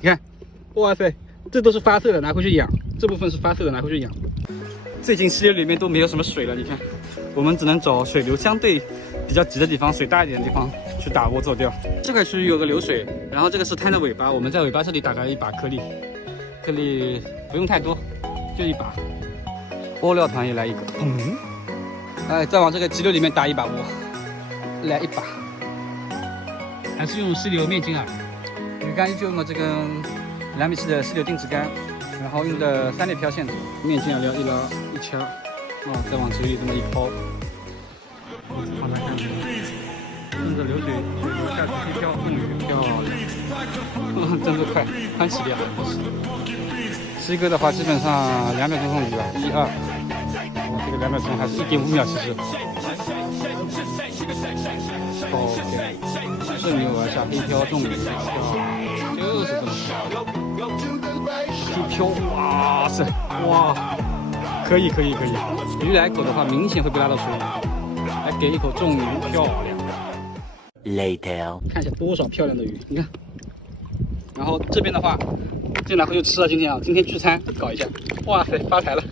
你看，哇塞，这都是发射的，拿回去养。这部分是发射的，拿回去养。最近溪流里面都没有什么水了，你看，我们只能找水流相对比较急的地方，水大一点的地方去打窝做钓。这块区域有个流水，然后这个是滩的尾巴，我们在尾巴这里打开一把颗粒，颗粒不用太多，就一把。窝料团也来一个，哎，再往这个急流里面打一把窝，来一把。还是用溪流面筋饵，鱼竿依旧用了这根2米7的溪流定制竿，然后用的3类漂线子，面筋饵料一捞一掐，再往水里这么一抛，放在看着，顺着流水流下去一漂，中鱼漂亮，真的快，翻起来了。7个的话，基本上2秒钟中鱼吧，1、2，这个2秒钟还是1.5秒，其实。OK。顺流而下，黑漂中鱼，就是这么黑漂，哇塞，哇，可以。鱼来口的话，明显会被拉到水里。来给一口中鱼，漂亮。Later， 看一下多少漂亮的鱼，你看。然后这边的话，就拿回去吃了。今天聚餐搞一下，哇塞，发财了。